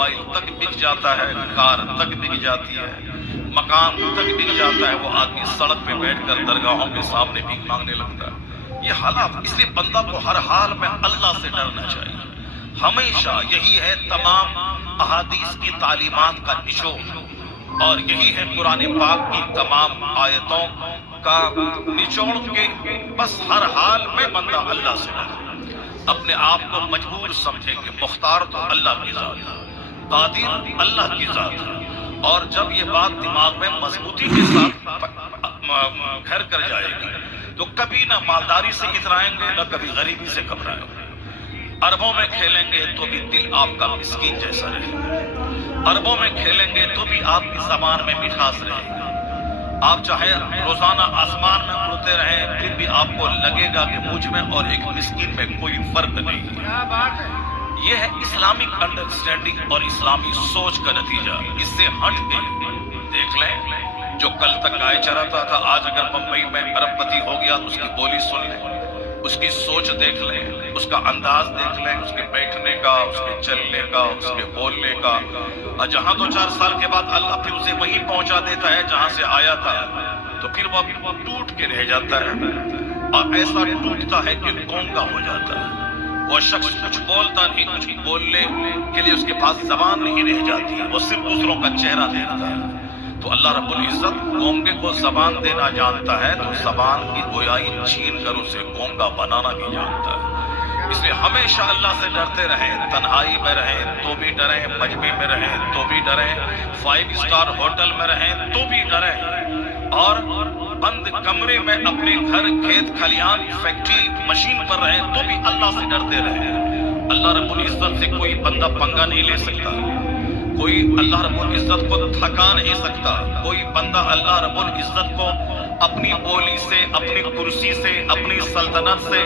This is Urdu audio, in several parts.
موبائل تک بک جاتا ہے، کار تک بک جاتی ہے، مکان تک بک جاتا ہے، وہ آدمی سڑک پہ بیٹھ کر درگاہوں کے سامنے بھیک مانگنے لگتا ہے۔ یہ حالات، اس لیے بندہ کو ہر حال میں اللہ سے ڈرنا چاہیے ہمیشہ۔ یہی ہے تمام احادیث کی تعلیمات کا نچوڑ، اور یہی ہے قرآن پاک کی تمام آیتوں کا نچوڑ کے بس ہر حال میں بندہ اللہ سے ڈرے، اپنے آپ کو مجبور سمجھے کہ مختار تو اللہ کی ذات ہے، قادر اللہ کی ذات ہے۔ اور جب یہ بات دماغ میں مضبوطی کے ساتھ گھر کر جائے گی تو کبھی نہ مالداری سے اترائیں گے، نہ کبھی غریبی سے گھبرائیں گے۔ اربوں میں کھیلیں گے تو بھی دل آپ کا مسکین جیسا رہے گا، اربوں میں کھیلیں گے تو بھی آپ کی زبان میں مٹھاس رہے گی۔ آپ چاہے روزانہ آسمان میں اڑتے رہیں پھر بھی آپ کو لگے گا کہ مجھ میں اور ایک مسکین میں کوئی فرق نہیں ہے۔ یہ ہے اسلامک انڈرسٹینڈنگ اور اسلامی سوچ کا نتیجہ۔ اس سے ہٹ کے دیکھ لیں، جو کل تک گائے چراتا تھا آج اگر بمبئی میں ارب پتی ہو گیا تو اس کی بولی سن لیں، اس کی سوچ دیکھ لیں، اس کا انداز دیکھ لیں، اس کے بیٹھنے کا، اس کے چلنے کا، اس کے بولنے کا، اور جہاں 2-4 سال کے بعد اللہ پھر اسے وہیں پہنچا دیتا ہے جہاں سے آیا تھا، تو پھر وہ ٹوٹ کے رہ جاتا ہے، اور ایسا ٹوٹتا ہے کہ گونگا ہو جاتا ہے۔ وہ شخص کچھ بولتا نہیں، کچھ بولنے کے لیے اس کے پاس زبان نہیں رہ جاتی، وہ صرف دوسروں کا چہرہ دیکھتا ہے۔ تو اللہ رب العزت گونگے کو زبان دینا جانتا ہے تو زبان کی گویائی چھین کر اسے گونگا بنانا بھی جانتا ہے۔ اس لیے ہمیشہ اللہ سے ڈرتے رہیں، تنہائی میں رہیں تو بھی ڈریں، مجمع میں رہیں تو بھی ڈریں، 5 اسٹار ہوٹل میں رہیں تو بھی ڈریں، اور بند کمرے میں اپنے گھر، کھیت کھلیان، فیکٹری، مشین پر رہیں تو بھی اللہ سے ڈرتے رہیں۔ اللہ رب العزت سے کوئی بندہ پنگا نہیں لے سکتا، کوئی اللہ رب العزت کو تھکا نہیں سکتا، کوئی بندہ اللہ رب العزت کو اپنی بولی سے، اپنی کرسی سے، اپنی سلطنت سے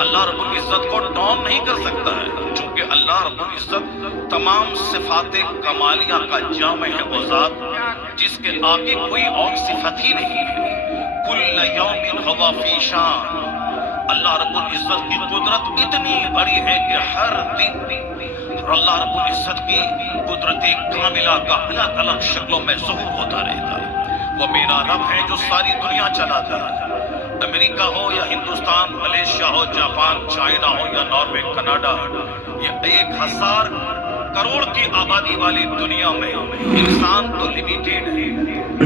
اللہ رب العزت کو ڈاؤن نہیں کر سکتا ہے، چونکہ اللہ رب العزت تمام صفات کمالیہ کا جامع ہے، وہ ذات جس کے آگے کوئی اور صفت ہی نہیں ہے۔ کل یوم ہوا فی شان، اللہ رب العزت کی قدرت اتنی بڑی ہے کہ ہر دن اللہ رب العزت کی قدرت کاملہ کا الگ الگ شکلوں میں ظہور ہوتا رہتا ہے۔ وہ میرا رب ہے جو ساری دنیا چلاتا ہے، امریکہ ہو یا ہندوستان، ملیشیا ہو، جاپان، چائنا ہو یا ناروے، کینیڈا، یہ 1000 کروڑ کی آبادی والی دنیا میں انسان تو لمیٹیڈ ہے،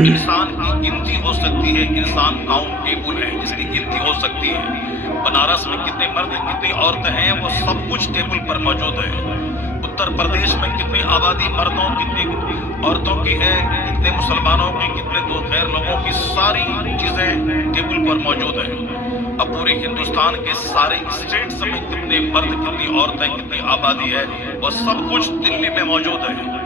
انسان کی گنتی ہو سکتی ہے، انسان کاؤنٹیبل ہے، جس کی گنتی ہو سکتی ہے۔ بنارس میں کتنے مرد کتنی عورتیں ہیں وہ سب کچھ ٹیبل پر موجود ہے۔ اتر پردیش میں کتنی آبادی مردوں، کتنی عورتوں کی ہے، کتنے مسلمانوں کی، کتنے دو غیر لوگوں کی، ساری چیزیں ٹیبل پر موجود ہیں۔ اب پورے ہندوستان کے سارے اسٹیٹس میں کتنے مرد، کتنی عورتیں، کتنی آبادی ہے، وہ سب کچھ دلی میں موجود ہے۔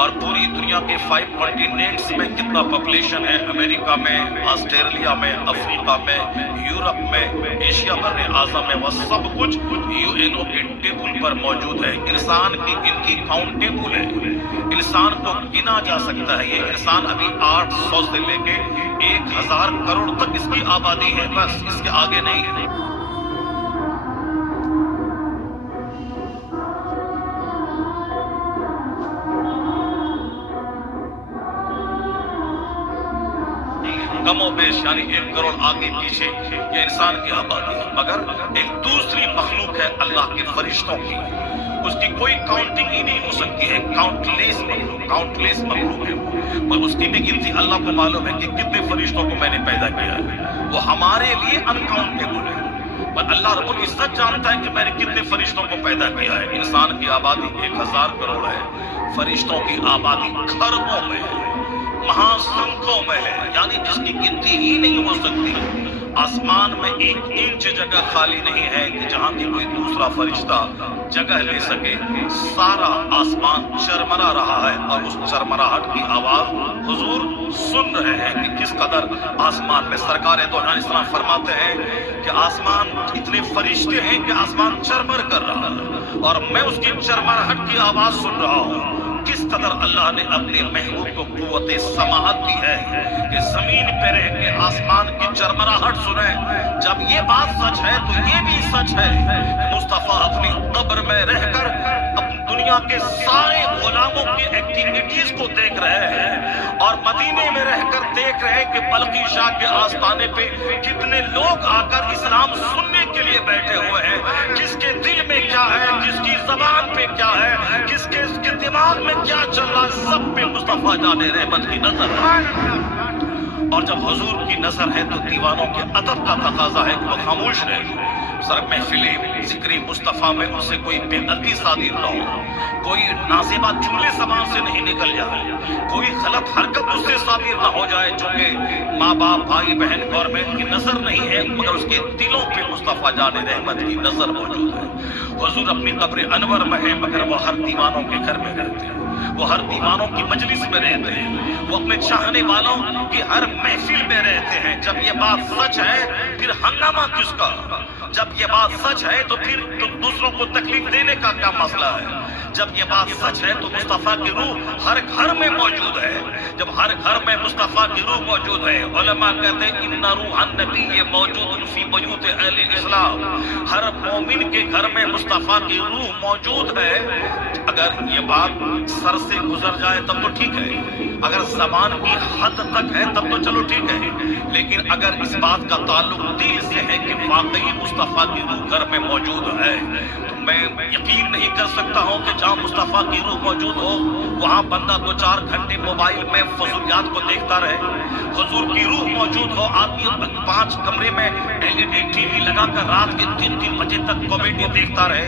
اور پوری دنیا کے 5 کانٹیننٹس میں کتنا پاپولیشن ہے، امریکہ میں، آسٹریلیا میں، افریقہ میں، یورپ میں، ایشیا بر اعظم میں، وہ سب کچھ UN کے ٹیبل پر موجود ہے۔ انسان کی گنتی کاؤنٹیبل ہے، انسان کو گنا جا سکتا ہے۔ یہ انسان ابھی 800 سے لے کے 1000 کروڑ تک اس کی آبادی ہے، بس اس کے آگے نہیں ہے۔ کم و بیش یعنی 1 کروڑ آگے پیچھے یہ انسان کی آبادی ہے، مگر ایک دوسری مخلوق ہے اللہ کے فرشتوں کی، اس کی کوئی کاؤنٹنگ ہی نہیں ہو سکتی ہے، کاؤنٹلیس مخلوق ہے وہ، مگر اس کی بھی گنتی اللہ کو معلوم ہے کہ کتنے فرشتوں کو میں نے پیدا کیا ہے، وہ ہمارے لیے انکاؤنٹیبل ہے، پر اللہ رب العزت جانتا ہے کہ میں نے کتنے فرشتوں کو پیدا کیا ہے۔ انسان کی آبادی 1000 کروڑ ہے، فرشتوں کی آبادی کھربوں میں ہے، مہاسنکھوں میں ہے، یعنی جس کی گنتی ہی نہیں ہو سکتی۔ آسمان میں 1 انچ جگہ خالی نہیں ہے کہ جہاں کی کوئی دوسرا فرشتہ جگہ لے سکے۔ سارا آسمان چرمرا رہا ہے اور اس چرمراہٹ کی آواز حضور سن رہے ہیں کہ کس قدر آسمان میں سرکار دو جہاں اس طرح فرماتے ہیں کہ آسمان اتنے فرشتے ہیں کہ آسمان چرمر کر رہا ہے اور میں اس کی چرمراہٹ کی آواز سن رہا ہوں۔ کس قدر اللہ نے اپنے محبوب کو قوت سماعت دی ہے کہ زمین پہ رہ کے آسمان کی چرمراہٹ سنیں۔ جب یہ بات سچ ہے تو یہ بھی سچ ہے کہ مصطفیٰ اپنی قبر میں رہ کر اپنی دنیا کے سارے غلاموں ایکٹیویٹیز کو دیکھ رہے ہیں اور مدینے میں رہ کر دیکھ رہے ہیں کہ بلخی شاہ کے آستانے پہ کتنے لوگ آ کر اسلام سننے کے لیے بیٹھے ہوئے ہیں، کس کے دل میں کیا ہے، کس کی زبان پہ کیا ہے، کس کے دماغ میں کیا چل رہا ہے، سب پہ مصطفیٰ جان رحمت کی نظر ہے۔ اور جب حضور کی نظر ہے تو دیوانوں کے ادب کا تقاضا ہے کہ وہ خاموش رہے۔ سر محفل ذکری مصطفیٰ میں ان سے کوئی بے ادبی صادر نہ ہو، کوئی نازیبہ جملے زبان سے نہیں نکل جائے، کوئی غلط حرکت اس سے صادر نہ ہو جائے، چونکہ ماں باپ بھائی بہن گورنمنٹ کی نظر نہیں ہے مگر اس کے دلوں پہ مصطفیٰ جان رحمت کی نظر موجود ہے۔ حضور اپنی قبر انور میں ہے مگر وہ ہر دیوانوں کے گھر میں رہتے ہیں، وہ ہر دیوانوں کی مجلس میں رہتے ہیں، وہ اپنے چاہنے والوں کی ہر محفل میں رہتے ہیں۔ جب یہ بات سچ ہے پھر ہنگامہ کس کا؟ جب یہ بات سچ ہے تو پھر دوسروں کو تکلیف دینے کا کیا مسئلہ ہے؟ جب یہ بات سچ ہے تو مصطفیٰ کی روح ہر گھر میں موجود ہے۔ جب ہر گھر میں مصطفیٰ کی روح موجود ہے، علماء کہتے ہیں ان روح النبی موجود فی بیوت اہل اسلام، ہر مومن کے گھر میں مصطفیٰ کی روح موجود ہے۔ اگر یہ بات سر سے گزر جائے تب تو ٹھیک ہے، اگر زبان کی حد تک ہے تب تو چلو ٹھیک ہے، لیکن اگر اس بات کا تعلق دل سے ہے کہ واقعی مصطفیٰ کی روح گھر میں موجود ہے تو میں یقین نہیں کر سکتا ہوں کہ جہاں مصطفیٰ کی روح موجود ہو وہاں بندہ 2-4 گھنٹے موبائل میں فضولیات کو دیکھتا رہے۔ حضور کی روح موجود ہو، آدمی 5 کمرے میں LED ٹی وی لگا کر رات کے 3 بجے تک کامیڈی دیکھتا رہے،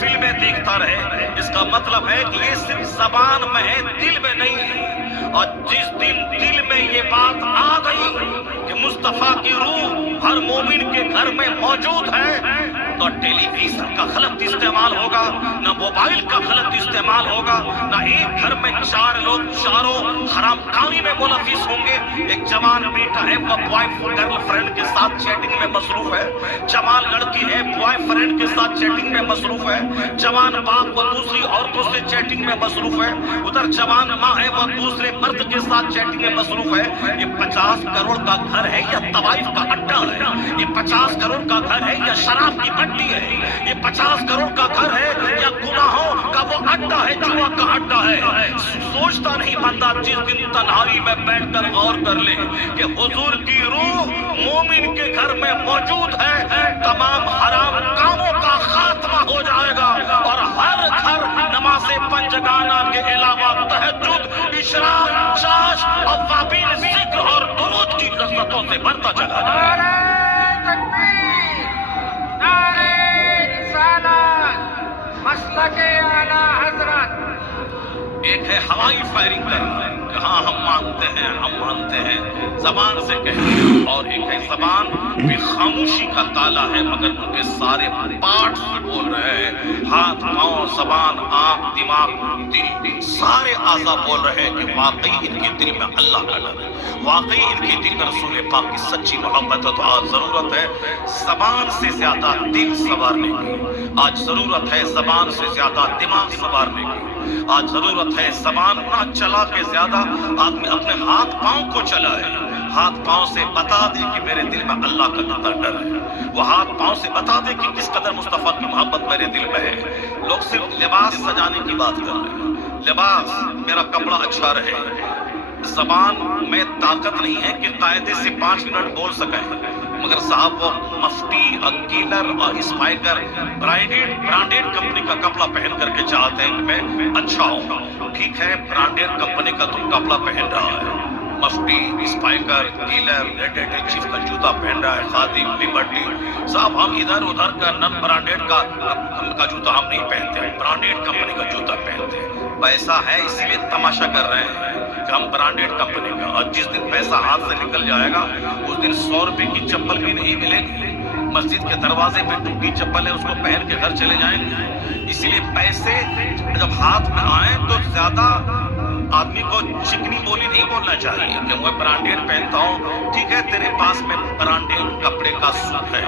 فلمیں دیکھتا رہے۔ اس کا مطلب ہے کہ یہ صرف زبان میں ہے، دل میں نہیں ہے۔ اور جس دن دل میں یہ بات آ گئی کہ مصطفیٰ کی روح ہر مومن کے گھر میں موجود ہے نہ ٹیلی ویژن کا غلط استعمال ہوگا، نہ موبائل کا غلط استعمال ہوگا، نہ ایک گھر میں 4 لوگ چاروں حرام کاری میں ملوث ہوں گے۔ ایک جوان بیٹا ہے وہ بوائے گرل فرینڈ کے ساتھ چیٹنگ میں مصروف ہے، جوان لڑکی ہے بوائے فرینڈ کے ساتھ چیٹنگ میں مصروف ہے، جوان باپ وہ دوسری عورتوں سے چیٹنگ میں مصروف ہے، ادھر جوان ماں ہے وہ دوسرے مرد کے ساتھ چیٹنگ میں مصروف ہے۔ یہ 50 کروڑ کا گھر ہے یا طوائف کا اڈا ہے؟ یہ 50 کروڑ کا گھر ہے یا شراب کی بٹی ہے؟ یہ 50 کروڑ کا گھر ہے یا گناہوں کا وہ اڈا ہے، جوا کا اڈا ہے؟ سوچتا نہیں بندہ جس دن تنہائی میں بیٹھ کر غور کر لے کہ حضور کی روح مومن کے گھر میں موجود ہے، تمام حرام کاموں کا خاتمہ ہو جائے گا اور ہر گھر نماز پنجگانہ کے علاوہ تہجد، اشراق، چاش، اوابین، ذکر اور درود کی لذتوں سے بھرتا چلا جائے گا۔ مسلک اعلی حضرت۔ ایک ہے ہوائی فائرنگ کرنا کہ ہاں ہم مانتے ہیں زبان سے کہتے، اور ایک ہے زبان بھی خاموشی کا تالا ہے مگر ان کے سارے پارٹس بول رہے ہیں، ہاتھ پاؤں زبان آنکھ دماغ دل سارے اعضاء بول رہے ہیں کہ واقعی ان کے دل میں اللہ کا ڈر ہے، واقعی ان کے دل میں رسول پاک کی سچی محبت ہے۔ تو آج ضرورت ہے زبان سے زیادہ دل سنوارنے کی، آج ضرورت ہے زبان سے زیادہ دماغ سنوارنے کی، آج ضرورت ہے زبان نہ چلا کے زیادہ آدمی اپنے ہاتھ پاؤں کو چلائے، ہاتھ پاؤں سے بتا دے کہ میرے دل میں اللہ کا کتنا ڈر ہے، وہ ہاتھ پاؤں سے بتا دے کہ کس قدر مصطفیٰ کی محبت میرے دل میں ہے۔ لوگ صرف لباس سجانے کی بات کر رہے ہیں، لباس میرا کپڑا اچھا رہے، زبان میں طاقت نہیں ہے کہ قاعدے سے 5 منٹ بول سکیں، مگر صاحب وہ مفتی اکیلر اور اسپائکر برانڈیڈ کمپنی کا کپڑا پہن کر کے چاہتے ہیں کہ میں اچھا ہوں۔ ٹھیک ہے، برانڈیڈ کمپنی کا تم کپڑا پہن رہا ہے، مفتی اسپائکر کیلر ایڈیٹر چیف کا جوتا پہن رہا ہے، خادم لبرٹی صاحب، ہم ادھر ادھر کا نن برانڈیڈ کا جوتا ہم نہیں پہنتے، برانڈیڈ کمپنی کا جوتا پہنتے ہیں۔ پیسہ ہے اسی لیے تماشا کر رہے ہیں کہ ہم برانڈیڈ کمپنی کا، اور جس دن پیسہ ہاتھ سے نکل جائے گا اس دن 100 روپے کی چپل بھی نہیں ملے گی، مسجد کے دروازے پہ ٹوٹی چپل ہے اس کو پہن کے گھر چلے جائیں گے۔ اسی لیے پیسے جب ہاتھ میں آئیں تو زیادہ آدمی کو چکنی بولی نہیں بولنا چاہیے کہ میں برانڈیڈ پہنتا ہوں۔ ٹھیک ہے، تیرے پاس میں برانڈیڈ کپڑے کا سوٹ ہے،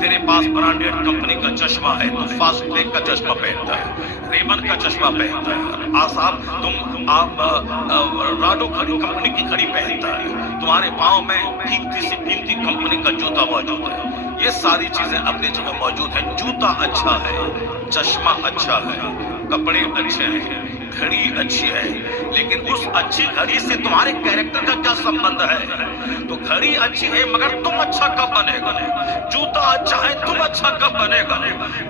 تیرے پاس برانڈیڈ کمپنی کا چشمہ ہے، تو فاسٹ بریک کا چشمہ پہنتا ہے، ریبن کا چشمہ پہنتا ہے، آپ راڈو گھڑی کمپنی کی گھڑی پہنتا ہے، تمہارے پاؤں میں قیمتی سے قیمتی کمپنی کا جوتا موجود ہے۔ یہ ساری چیزیں اپنی جگہ موجود ہیں، جوتا اچھا ہے، چشمہ اچھا ہے، کپڑے اچھے ہیں، گھڑی اچھی ہے، لیکن اس اچھی گھڑی سے تمہارے کیریکٹر کا کیا سمبند ہے؟ تو گھڑی اچھی ہے مگر تم اچھا کب بنے گا؟ جوتا اچھا ہے، تم اچھا کب بنے گا؟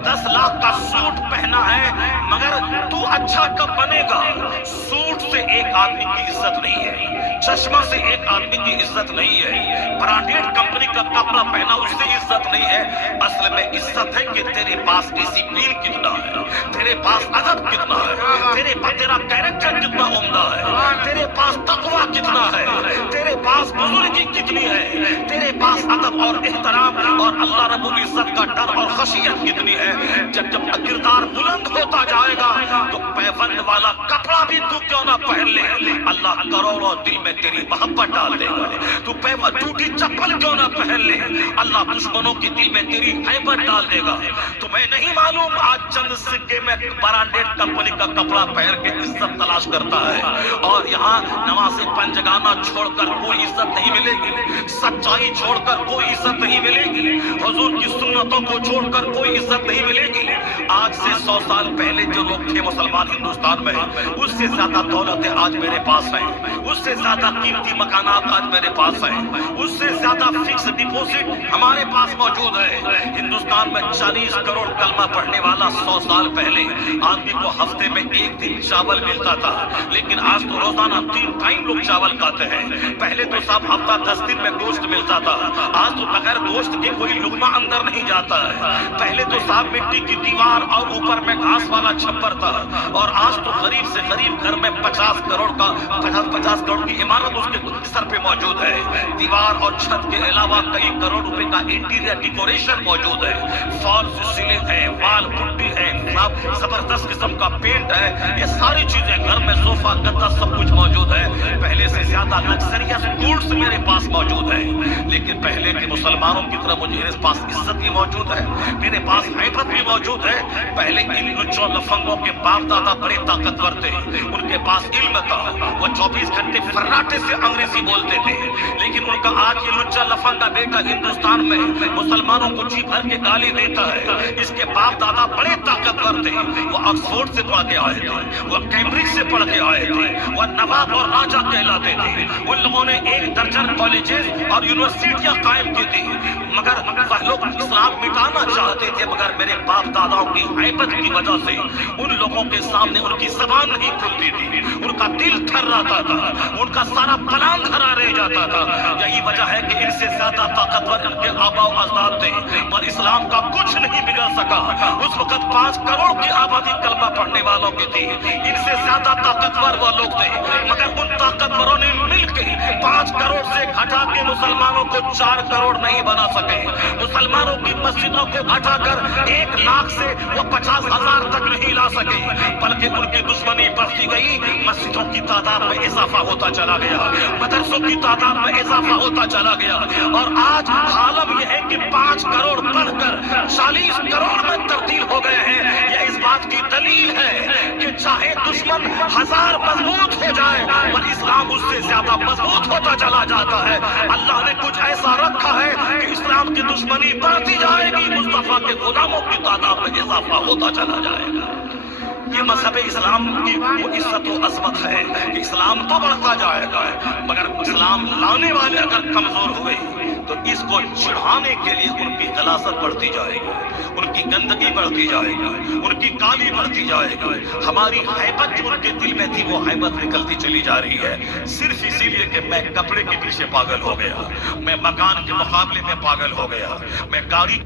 10 لاکھ کا سوٹ پہنا ہے مگر تو اچھا کب بنے گا؟ سوٹ سے ایک آدمی کی عزت نہیں ہے، چشمہ سے ایک آدمی کی عزت نہیں ہے، برانڈیڈ کمپنی کا کپڑا پہنا اس سے عزت نہیں ہے۔ اصل میں عزت ہے کہ تیرے پاس ڈسپلین کتنا ہے، تیرے پاس ادب کتنا ہے، تیرا کیریکٹر کتنا عمدہ ہے، تیرے پاس تقویٰ کتنا ہے، تیرے پاس بزرگی کتنی ہے، تیرے پاس ادب اور احترام اور اللہ رب العزت کا ڈر اور خشیت کتنی ہے۔ جب کردار بلند ہوتا جائے گا تو پیوند والا کپڑا بھی تو کیوں نہ پہن لے، اللہ کروڑوں دل میں تیری محبت ڈال دے گا۔ تو ٹوٹی چپل کیوں نہ پہن لے، اللہ دشمنوں کے دل میں تیری ہیبت ڈال دے گا۔ تمہیں نہیں معلوم آج چند سکے میں برانڈیڈ کمپنی کا کپڑا پہن کے عزت تلاش کرتا ہے، اور یہاں نماز پنجگانہ چھوڑ کر کوئی عزت نہیں ملے گی، سچائی چھوڑ کر کوئی عزت نہیں ملے گی، حضور کی سنتوں کو چھوڑ کر کوئی عزت نہیں ملے گی۔ آج سے 100 سال پہلے جو لوگ تھے مسلمان ہندوستان میں، اس سے زیادہ دولتیں آج میرے پاس ہیں، اس سے زیادہ قیمتی مکانات آج میرے پاس ہیں، اس سے زیادہ فکس ڈپوزٹ ہمارے پاس موجود ہے۔ ہندوستان میں 40 کروڑ کلمہ پڑھنے والا 100 سال پہلے آدمی کو ہفتے میں 1 دن چاول ملتا تھا، لیکن آج تو روزانہ 3 ٹائم لوگ چاول کھاتے ہیں۔ پہلے تو صاحب ہفتہ 10 دن میں گوشت ملتا تھا، آج تو بغیر گوشت کے کوئی لقمہ اندر نہیں جاتا ہے۔ پہلے تو صاحب مٹی کی دیوار اور اوپر میں گھاس والا چھپر تھا، اور آج تو غریب سے غریب گھر میں 50 کروڑ کی عمارت اس کے سر پہ موجود ہے۔ دیوار اور چھت کے علاوہ کئی کروڑ روپے کا انٹیریئر ڈیکوریشن موجود ہے، فالس سیلنگ ہے، وال پٹی ہے، زبردست قسم کا پینٹ ہے، یہ ساری چیزیں گھر میں صوفہ گدا سب کچھ موجود ہے۔ پہلے سے زیادہ لگزریس گوڈس میرے پاس موجود ہے، لیکن پہلے کے مسلمانوں کی طرح مجھے میرے پاس عزت بھی موجود ہے، میرے پاس ہیبت بھی موجود ہے۔ پہلے ان لچوں لفنگوں کے باپ دادا بڑے طاقتور تھے، ان کے پاس علم تھا، وہ 24 گھنٹے فراٹے سے انگریزی بولتے تھے، لیکن ان کا آج یہ لچا لفنگ کا بیٹا ہندوستان میں مسلمانوں کو جی بھر کے گالی دیتا ہے۔ اس کے باپ دادا بڑے طاقتور تھے، وہ آکسفورڈ سے پڑھ کے آئے تھے، وہ کیمبرج سے پڑھ کے آئے تھے، وہ نواب اور راجا کہلاتے تھے۔ ان لوگوں نے 1 درجن کالجز اور یونیورسٹیاں قائم کی تھی، مگر وہ لوگ اسلام مٹانا چاہتے تھے، مگر میرے باپ داداؤں کی ہیبت کی وجہ سے ان لوگوں کے سامنے ان کی زبان نہیں کھلتی تھی، ان کا دل تھراتا تھا، ان کا سارا پلان دھرا رہ جاتا تھا۔ یہی وجہ ہے کہ ان سے زیادہ طاقتور ان کے آبا و اجداد تھے، پر اسلام کا کچھ نہیں بگڑ سکا۔ اس وقت 5 کروڑ کی آبادی کلمہ پڑھنے والوں کی تھی، ان سے زیادہ طاقتور وہ لوگ تھے، مگر ان طاقتوروں نے مل کے 5 کروڑ سے گھٹا کے مسلمانوں کو 4 کروڑ نہیں بنا سکے۔ مسلمانوں کی مسجدوں کو گھٹا کر 1 لاکھ سے وہ 50,000 تک نہیں لا سکے، بلکہ ان کی دشمنی بڑھتی گئی، مسجدوں کی تعداد میں اضافہ ہوتا چلا گیا، مدرسوں کی تعداد میں اضافہ ہوتا چلا گیا، اور آج عالم یہ ہے کہ 5 کروڑ بڑھ کر 40 کروڑ میں تبدیل ہو گئے ہیں۔ یہ اس بات کی دلیل ہے کہ چاہے دشمن 1000 مضبوط ہو جائے پر اسلام اس سے زیادہ مضبوط ہوتا چلا جاتا ہے۔ اللہ نے کچھ ایسا رکھا ہے کہ اسلام کی دشمنی بڑھتی جائے گی، مصطفیٰ کے غلاموں کی تعداد میں اضافہ ہوتا چلا جائے گا۔ یہ مذہب اسلام کی وہ عزت و عظمت ہے کہ اسلام تو بڑھتا جائے گا، مگر اسلام لانے والے اگر کمزور ہوئے تو اس کو چڑھانے کے لیے ان کی غلاظت بڑھتی جائے گی، ان کی گندگی بڑھتی جائے گی، ان کی کالی بڑھتی جائے گی۔ ہماری ہیبت جو ان کے دل میں تھی وہ ہیبت نکلتی چلی جا رہی ہے، صرف اسی لیے کہ میں کپڑے کے پیچھے پاگل ہو گیا، میں مکان کے مقابلے میں پاگل ہو گیا، میں گاڑی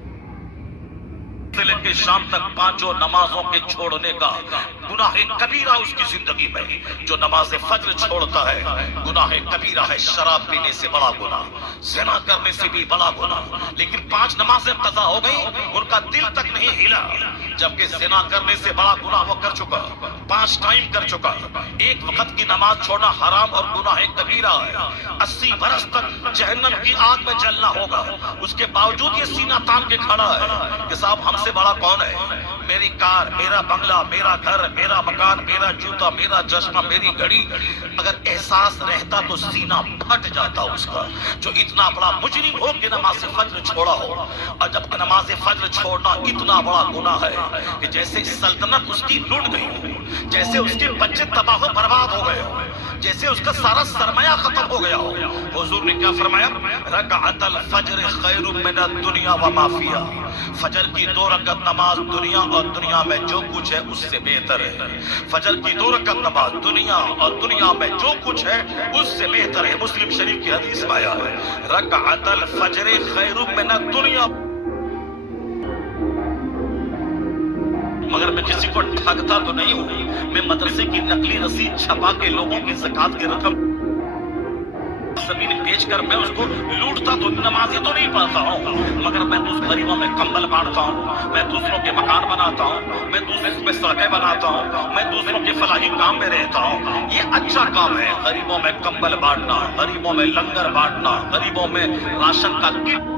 سے لے کے شام تک 5 نمازوں کے چھوڑنے کا گناہ کبیرہ اس کی زندگی میں، جو نماز فجر چھوڑتا ہے گناہ کبیرہ ہے، شراب پینے سے بڑا گناہ، زنا کرنے سے بھی بڑا گناہ، لیکن 5 نمازیں قضا ہو گئی، ان کا دل تک نہیں ہلا، جبکہ زنا کرنے سے بڑا گناہ وہ کر چکا، 5 ٹائم کر چکا، 1 وقت کی نماز چھوڑنا حرام اور گناہ کبیرہ ہے، 80 برس تک جہنم کی آگ میں جلنا ہوگا، اس کے باوجود یہ سینہ تان کے کھڑا ہے کہ صاحب ہم سے بڑا کون ہے؟ میری کار، میرا بنگلہ، میرا گھر، میرا مکان، میرا جوتا، میرا چشمہ، میری گھڑی، اگر احساس رہتا تو سینہ پھٹ جاتا اس کا. جو اتنا بڑا مجرم ہو کہ نماز فجر چھوڑا ہو، اور جب کہ نماز فجر چھوڑنا اتنا بڑا گناہ ہے کہ جیسے سلطنت اس کی لوٹ گئی ہو، جیسے اس کے بچے تباہ و برباد ہو گئے ہو، جیسے اس کا سارا سرمایہ ختم ہو گیا ہو. حضور نے کیا فرمایا؟ رکعت الفجر خیر من الدنیا وما فیہا. فجر کی 2 رکعت نماز دنیا اور دنیا میں جو کچھ ہے اس سے بہتر ہے. فجر کی 2 رکعت نماز دنیا اور دنیا میں جو کچھ ہے اس سے بہتر ہے. مسلم شریف کی حدیث میں آیا ہے رکعت الفجر خیر من الدنیا. مگر میں کسی کو ٹھگتا تو نہیں ہوں. میں مدرسے کی نقلی رسید چھپا کے لوگوں کی زکات کی رقم زمین بیچ کر میں اس کو لوٹتا تو نمازی تو نہیں پڑھتا ہوں، مگر میں اس غریبوں میں کمبل بانٹتا ہوں، میں دوسروں کے مکان بناتا ہوں، میں دوسروں میں سڑکیں بناتا ہوں، میں دوسروں کے فلاحی کام میں رہتا ہوں. یہ اچھا کام ہے. غریبوں میں کمبل بانٹنا، غریبوں میں لنگر بانٹنا، غریبوں میں راشن کا کٹ